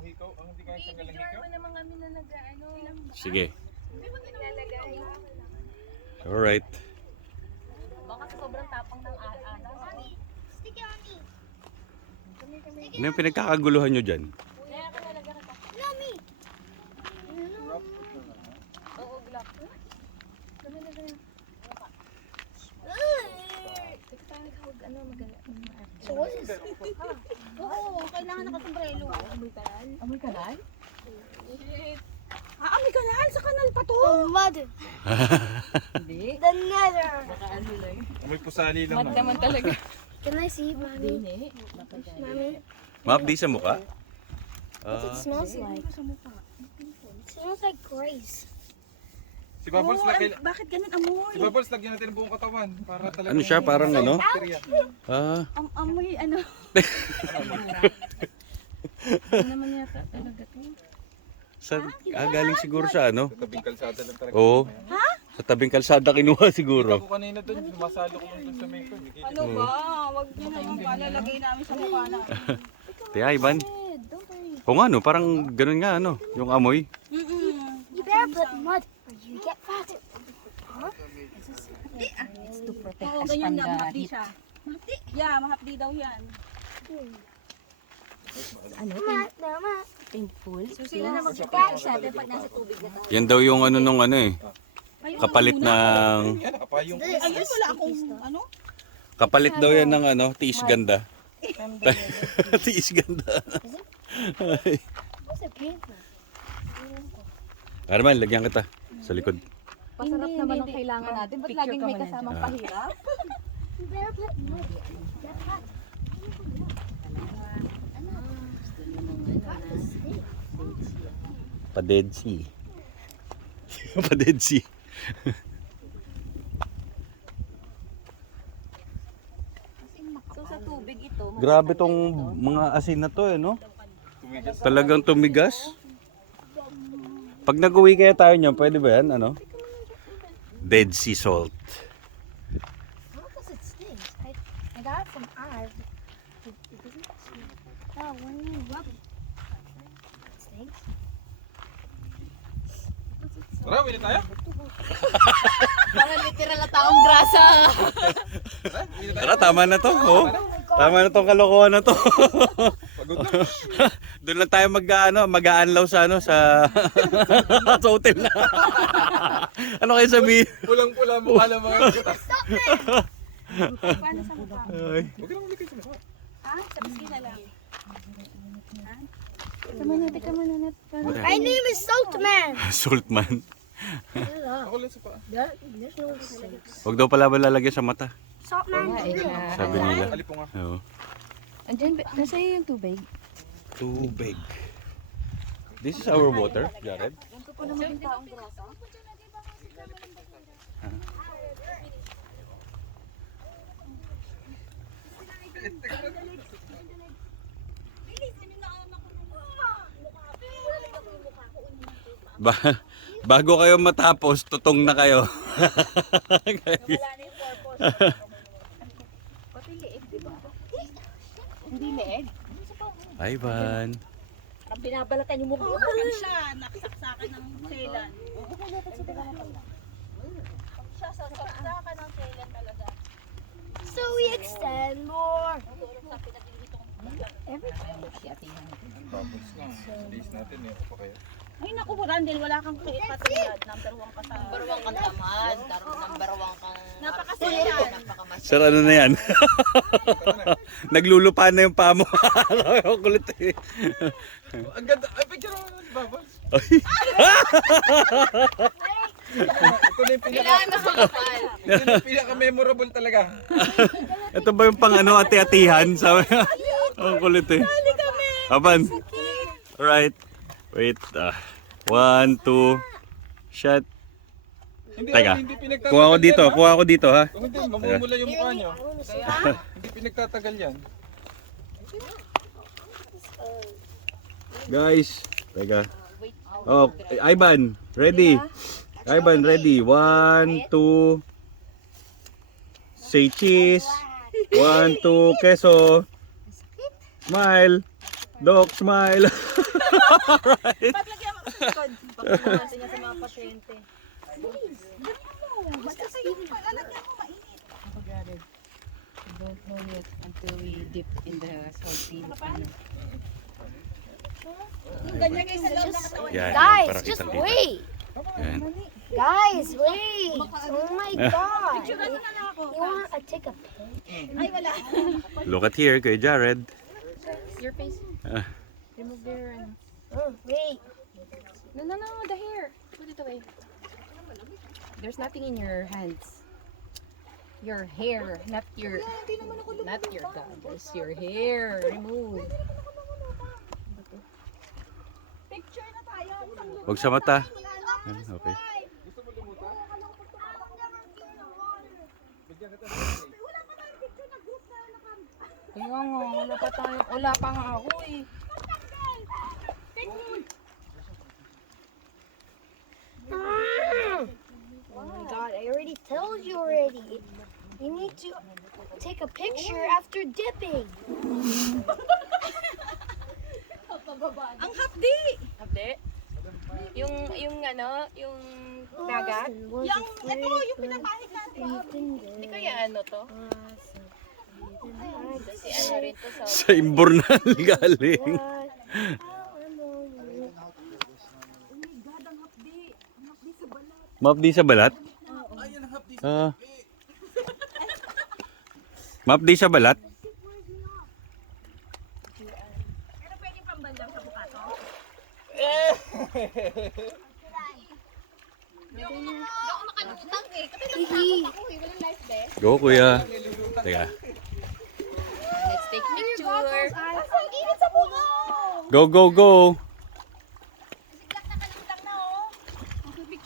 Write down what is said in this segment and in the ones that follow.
o hikaw? Ang hindi kaya tanggal ng hikaw? naman kami na nag-ano. Sige. Hindi mo nilalagay. Alright. Baka sobrang tapang ng ana. Sticky on me. Ano yung pinagkakaguluhan nyo dyan? Kaya ka nalagyan ka. Mommy. Oo, glock. Kami na ganyan. Ano, magala. So what is this? Oo, kailangan nakasombrero. Amoy kanal? Amoy kanal? Sa kanal pa to? The mother. Hindi. The nether. Baka ano lang. May pusali lang. Mat naman talaga. Can I see, mommy? Hindi. Mommy, Mapdi sa mukha? what it smells like? It smells like grace. Si Bubbles, Bakit ganun amoy? si Bubbles, lagyan natin ang buong katawan. Para talaga. Ano siya? Parang ano? Bacteria. Ah, Amoy ano? Ano naman yata talaga to? galing siguro sa ano? Sa tabing kalsada lang talaga. Oo. Sa tabing kalsada kinuha siguro. Ako kanina doon, sumasalo ko lang doon sa may ko. Ano ba? Wag niyo naman palalagay namin sa mukha na. Kaya Ivan? Don't worry. O nga no, parang ganun nga ano, yung amoy. You better put mud or you get fat. It's to protect Oo, us ganyan from nga. the Mahapdi heat. siya. Mahapdi? Yeah, mahapdi daw yan. Ano? Mama. Painful? So sila na mag-practice natin pag nasa tubig na tayo. Yan daw yung ano nung ano eh. Kapalit ng Yan, nakapayong ko. Ayun, wala akong ano? kapalit daw yan ng ano, tiis ganda. Tiis ganda. What's it painful? Arman, lagyan kita sa likod. Pasarap naman ang kailangan natin. Ba't laging may kasamang pahirap? You better put mud. Get fat. Pa-Dead Sea. Pa-Dead Sea. So sa tubig ito, Grabe tong mga asin na to eh, no? Talagang tumigas. Pag nag-uwi kaya tayo niyan, pwede ba yan? Ano? Dead Sea salt. How does it stink? I got it from Arv. It doesn't stink. Oh, when you rub it, it stinks. Tara, wili tayo. parang literal na taong grasa. Tara, tama na to. Oh. Tama na tong kalokohan na to. Pagod na. Doon lang tayo mag-aanlaw sa ano sa sa hotel na. Ano kayo sabihin? Pulang-pula mukha lang mga gatas. Paano sa mukha? Ay. Huwag ka naman likay sa mukha. Ha? Sa biskina lang. Tama na net. My name is Saltman. Saltman. Ako lang sa paa. There's no snakes. Huwag daw pala lalagyan sa mata. Saltman. Sabi nila. Alipo nga. Oo. Andiyan, nasa iyo yung tubig. Tubig. This is our water, Jared. Ito po naman yung taong grasa. Ba bago kayo matapos, tutong na kayo. Pati liig, di ba? Hindi liig? Ivan. Parang binabalatan yung mukha. Pag siya, nakasaksakan ng selan. Siya, sasaksakan ng selan talaga. So we extend more. Bubbles nga. Days natin eh. Ako kaya. Ay naku, Randel, wala kang katulad. Number 1 ka sa... Number 1 kang tamad. Number 1 kang... Napakasayan. Sir, ano na yan? Naglulupa na yung pamo. Ang kulit eh. Ang ganda. Ay, picture mo naman, Bubbles. Ito na yung Kailangan na makapal. Ito na yung pinaka-memorable talaga. Ito ba yung pang ano, ati-atihan? Sabi nga. Ang kulit eh. Aban. Alright. Wait. 1, 2. Shot. Hindi, Teka. hindi pinagtatagal Kuha ko dito. yan, ha? Kuha ko dito ha. Kung hindi, mamumula yung mukha nyo. Hindi pinagtatagal yan. Guys. Teka. Oh, Ivan. Ready. Ivan, ready. 1, 2. Say cheese. 1, 2. Queso. Smile. Doc, smile. Alright. Paglagyan mo sa likod. Pagkakas niya sa mga pasyente. Basta sa iyo, palalagyan mo mainit. Pag-arid. Don't know yet until we dip in the salty. Ganyan kayo sa loob ng katawan. Yan, Guys, para just kitang-kita. wait. Yan. Guys, wait. Oh my god. Ano na lang ako? You want to take a pic? Ay, wala. Look at here, kay Jared. Your face. Ah, Remove their... Oh, wait. No, the hair. Put it away. There's nothing in your hands. Your hair, not your goggles. Your hair. Remove. Picture na tayo. huwag sa mata. Yan, okay. Kaya nga, wala pa nga ako eh. Oh my god, I already told you already. You need to take a picture after dipping. Ang hapdi! Update? Yung ano, yung dagat? Yung, ito, yung pinapahid natin. Hindi kaya ano to? Kasi ano rin to sa... Sa Imbornal galing. Mapdi sa balat? Ah. Mapdi sa balat? Pero pwede pambandang sa bukato. Go, kuya. Teka. Let's take picture. Ang init sa bunga! Go, go, go.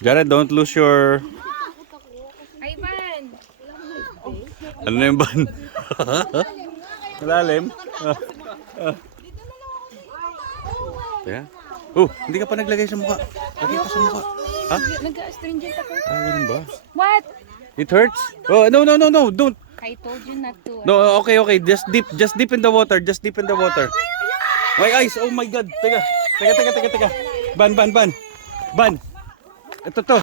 Jared, don't lose your... Ay, Van! Ano na yung ban? Malalim? Teka. Oh, hindi ka pa naglagay sa mukha. Lagay pa sa mukha. Ha? Nag-astringent ako. Ah, ganun ba? What? It hurts? Oh, no, no, no, no. Don't. I told you not to. No, okay, okay. Just dip in the water. Just dip in the water. My eyes. Oh my God. Teka. Ban. Ban. Ito to.